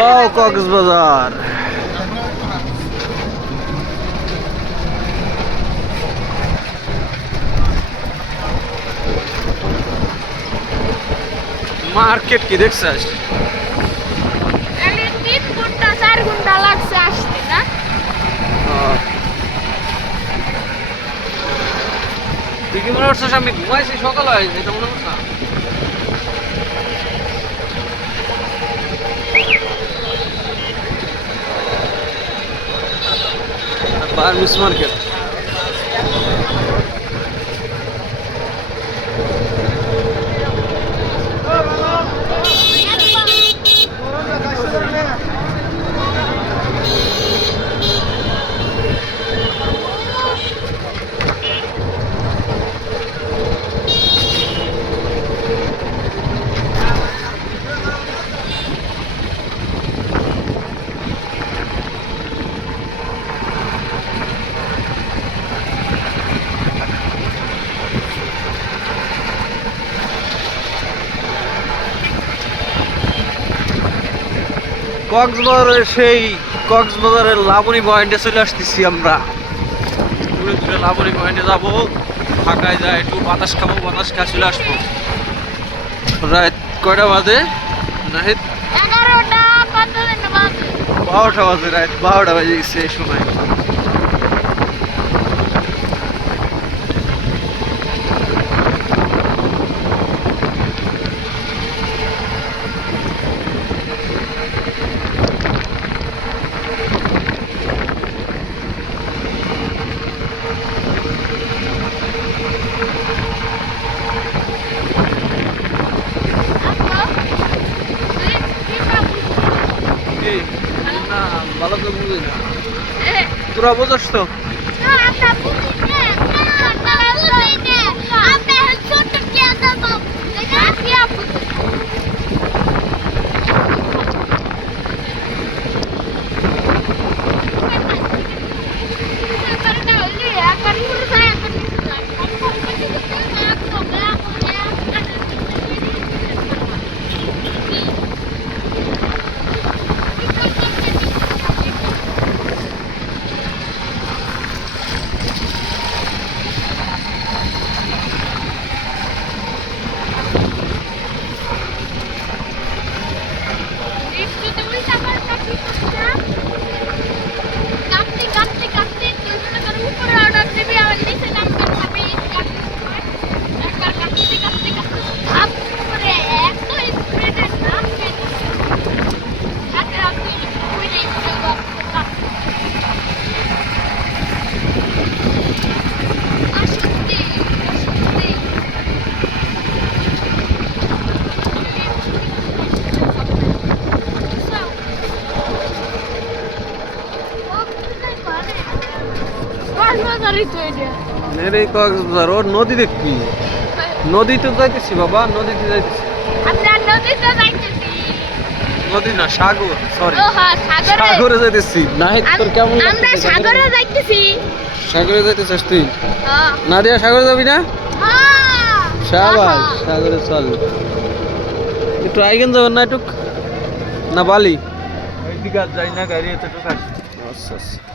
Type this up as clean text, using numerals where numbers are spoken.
Wow Cox's Bazar. Market কি দেখছিস? তুই কি মনে করছিস আমি ঘুমাইছি সকাল হয়েছে? এটা মনে করছ না? Burmese market. কক্সবাজারের লাবণী পয়েন্টে চলে আসতেছি আমরা। ঘুরে ঘুরে লাবণী পয়েন্টে যাবো, ফাঁকায় যায় একটু বাতাস খাবো, বাতাস খাই চলে আসবো। রাত কয়টা বাজে? রাত 12টা বাজে। রাত 12টা বাজে গেছে এই সময়। না ভালো করে বুঝি না, তোরা বোঝাস তো? কক্সবাজার ওর নদী দেখবি? নদীতে যাইতেছি বাবা, নদীতে যাইতেছি। নদী না, সাগর, সরি সাগরে যাইতেছি। নাহিদ তোর কেমন লাগছে? আমরা সাগরে যাইতেছি। সাগরে যাইতেছিস তুই? নাদিয়া সাগরে যাবি না? শাবাশ, সাগরে চল। একটু আইগেন যাবেন না একটু? না বালি? এইদিকে যাই না, গাড়ি এতটুকু আসছে। আচ্ছা আচ্ছা।